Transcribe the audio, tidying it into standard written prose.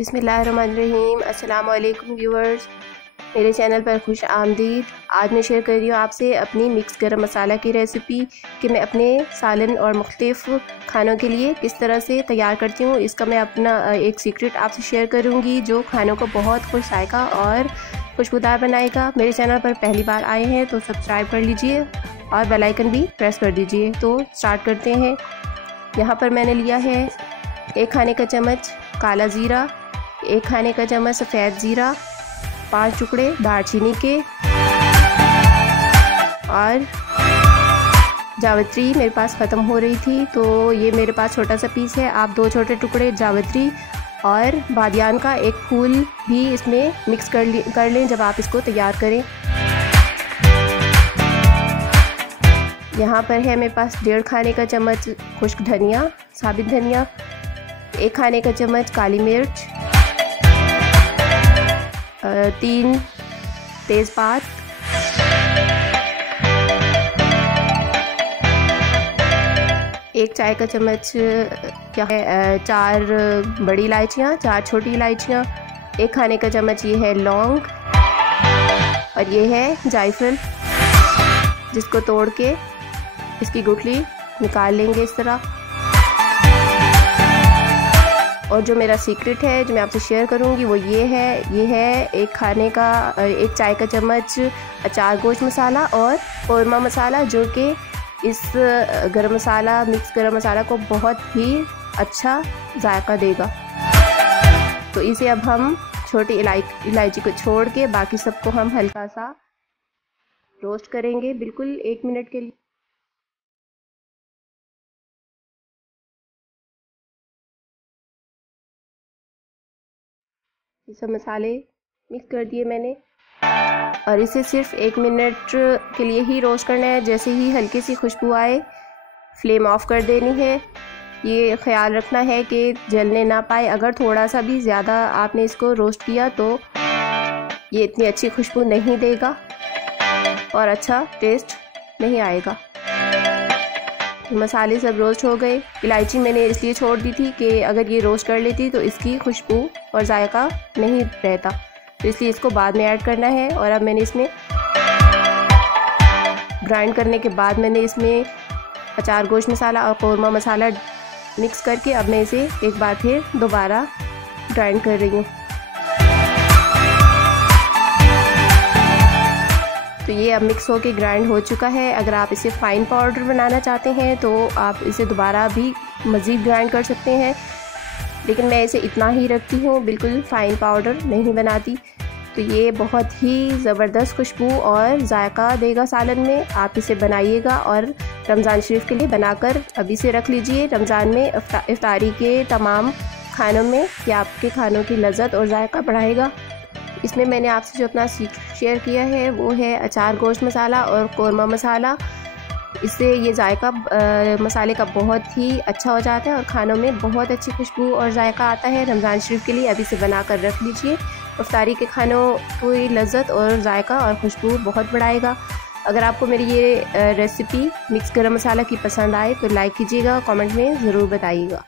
बिस्मिल्लाहिर्रहमानिर्रहीम। अस्सलाम वालेकुम व्यूअर्स, मेरे चैनल पर खुश आमदीद। आज मैं शेयर कर रही हूँ आपसे अपनी मिक्स गरम मसाला की रेसिपी कि मैं अपने सालन और मुख्तलिफ़ खानों के लिए किस तरह से तैयार करती हूँ। इसका मैं अपना एक सीक्रेट आपसे शेयर करूँगी जो खानों को बहुत खुश जायका और खुशबूदार बनाएगा। मेरे चैनल पर पहली बार आए हैं तो सब्सक्राइब कर लीजिए और बेल आइकन भी प्रेस कर दीजिए। तो स्टार्ट करते हैं। यहाँ पर मैंने लिया है 1 खाने का चम्मच काला ज़ीरा, 1 खाने का चम्मच सफ़ेद ज़ीरा, 5 टुकड़े दालचीनी के और जावित्री मेरे पास ख़त्म हो रही थी तो ये मेरे पास छोटा सा पीस है। आप 2 छोटे टुकड़े जावित्री और बादियान का एक फूल भी इसमें मिक्स कर लें जब आप इसको तैयार करें। यहाँ पर है मेरे पास 1.5 खाने का चम्मच खुश्क धनिया, साबित धनिया, 1 खाने का चम्मच काली मिर्च, 3 तेज़पात, 1 चाय का चम्मच क्या है 4 बड़ी इलायचियाँ, 4 छोटी इलायचियाँ, 1 खाने का चम्मच ये है लौंग और ये है जायफल जिसको तोड़ के इसकी गुठली निकाल लेंगे इस तरह। और जो मेरा सीक्रेट है जो मैं आपसे शेयर करूंगी वो ये है 1 चाय का चम्मच अचार गोश्त मसाला और कौरमा मसाला जो कि इस मिक्स गरम मसाला को बहुत ही अच्छा जायका देगा। तो इसे अब हम छोटी इलायची को छोड़ के बाकी सबको हम हल्का सा रोस्ट करेंगे बिल्कुल 1 मिनट के लिए। ये सब मसाले मिक्स कर दिए मैंने और इसे सिर्फ 1 मिनट के लिए ही रोस्ट करना है। जैसे ही हल्की सी खुशबू आए फ्लेम ऑफ कर देनी है। ये ख्याल रखना है कि जलने ना पाए। अगर थोड़ा सा भी ज़्यादा आपने इसको रोस्ट किया तो ये इतनी अच्छी खुशबू नहीं देगा और अच्छा टेस्ट नहीं आएगा। मसाले सब रोस्ट हो गए। इलायची मैंने इसलिए छोड़ दी थी कि अगर ये रोस्ट कर लेती तो इसकी खुशबू और जायका नहीं रहता, तो इसलिए इसको बाद में ऐड करना है। और अब मैंने इसमें ग्राइंड करने के बाद मैंने इसमें अचार गोश्त मसाला और कौरमा मसाला मिक्स करके अब मैं इसे एक बार फिर दोबारा ग्राइंड कर रही हूँ। तो ये अब मिक्स होके ग्राइंड हो चुका है। अगर आप इसे फ़ाइन पाउडर बनाना चाहते हैं तो आप इसे दोबारा भी मज़ीद ग्राइंड कर सकते हैं, लेकिन मैं इसे इतना ही रखती हूँ, बिल्कुल फ़ाइन पाउडर नहीं बनाती। तो ये बहुत ही ज़बरदस्त खुशबू और जायका देगा सालन में। आप इसे बनाइएगा और रमज़ान शरीफ के लिए बनाकर अभी से रख लीजिए। रमज़ान में इफ्तारी के तमाम खानों में ये आपके खानों की लज़्ज़त और जायका बढ़ाएगा। इसमें मैंने आपसे जो अपना शेयर किया है वो है अचार गोश्त मसाला और कौरमा मसाला। इससे ये जायका मसाले का बहुत ही अच्छा हो जाता है और खानों में बहुत अच्छी खुशबू और जायका आता है। रमज़ान शरीफ के लिए अभी से बना कर रख लीजिए। इफ्तारी के खानों की लज़्ज़त और जायका और खुशबू बहुत बढ़ाएगा। अगर आपको मेरी ये रेसिपी मिक्स गरम मसाला की पसंद आए तो लाइक कीजिएगा, कमेंट में ज़रूर बताइएगा।